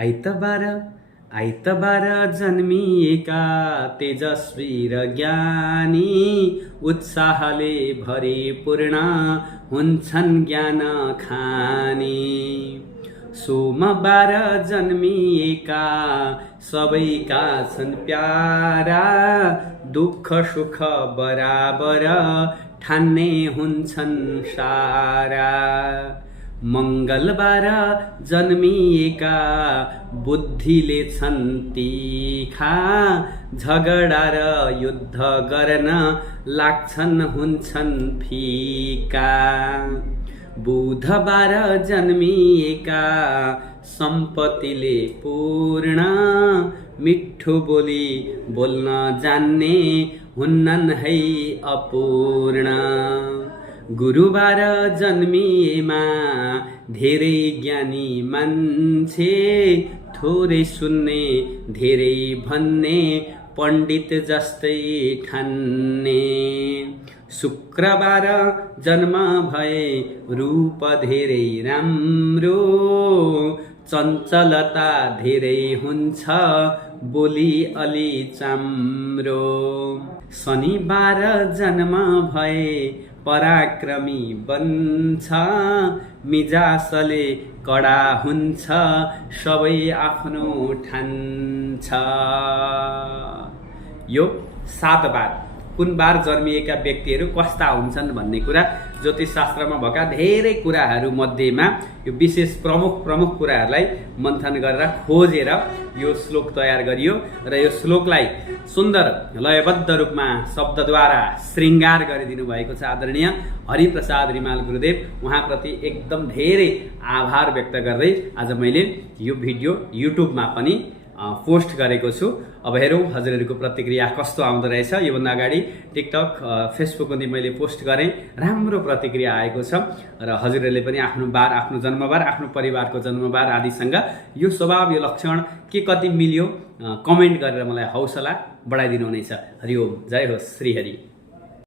आइतबार आइतबार जन्मिएका तेजस्वी र ज्ञानी उत्साहले भरिपूर्ण हुन्छन् ज्ञान खानी। सोमबार जन्मिएका सबैका छन् प्यारा दुःख सुख बराबर ठान्ने हुन्छन् सारा। मंगलबार जन्मिएका बुद्धिले छन् तीखा झगडा र युद्ध गर्न लाग्छन् हुन्छन् फीका। बुधबार जन्मिएका सम्पत्तिले पूर्ण मिठो बोली बोल्न जान्ने हुन्नन् है अपूर्ण। गुरुबार जन्मिएमा धेरै ज्ञानी मान्छे थोरै सुन्ने धेरै भन्ने पण्डित जस्तै ठान्ने। शुक्रबार जन्म भए रूप धेरै राम्रो चञ्चलता धेरै हुन्छ बोली अलि चाम्रो। शनिबार जन्म भए पराक्रमी बन्छ मिजासले कडा हुन्छ सबै आफ्नो ठान्छ। यो 7 बार कुन बार जन्मिएका व्यक्तिहरू कस्ता हुन्छन् भन्ने कुरा ज्योतिष शास्त्रमा भएका धेरै कुराहरू मध्येमा यो विशेष प्रमुख कुराहरूलाई मन्थन गरेर खोजेर यो श्लोक तयार गरियो र यो श्लोकलाई सुन्दर लयबद्ध रूपमा शब्दद्वारा श्रृङ्गार गरिदिनु भएको छ आदरणीय हरिप्रसाद रिमाल गुरुदेव। उहाँप्रति एकदम धेरै आभार व्यक्त गर्दै आज मैले यो भिडियो युट्युबमा पनि पोस्ट गरेको छु। अब हेरौँ हजुरहरूको प्रतिक्रिया कस्तो आउँदो रहेछ। योभन्दा अगाडि टिकटक फेसबुकमा मैले पोस्ट गरेँ, राम्रो प्रतिक्रिया आएको छ र हजुरहरूले पनि आफ्नो बार आफ्नो जन्मबार आफ्नो परिवारको जन्मबार आदिसँग यो स्वभाव यो लक्षण के कति मिल्यो कमेन्ट गरेर मलाई हौसला बढाइदिनु हुनेछ। हरि ओम, जय होस्, श्री हरि।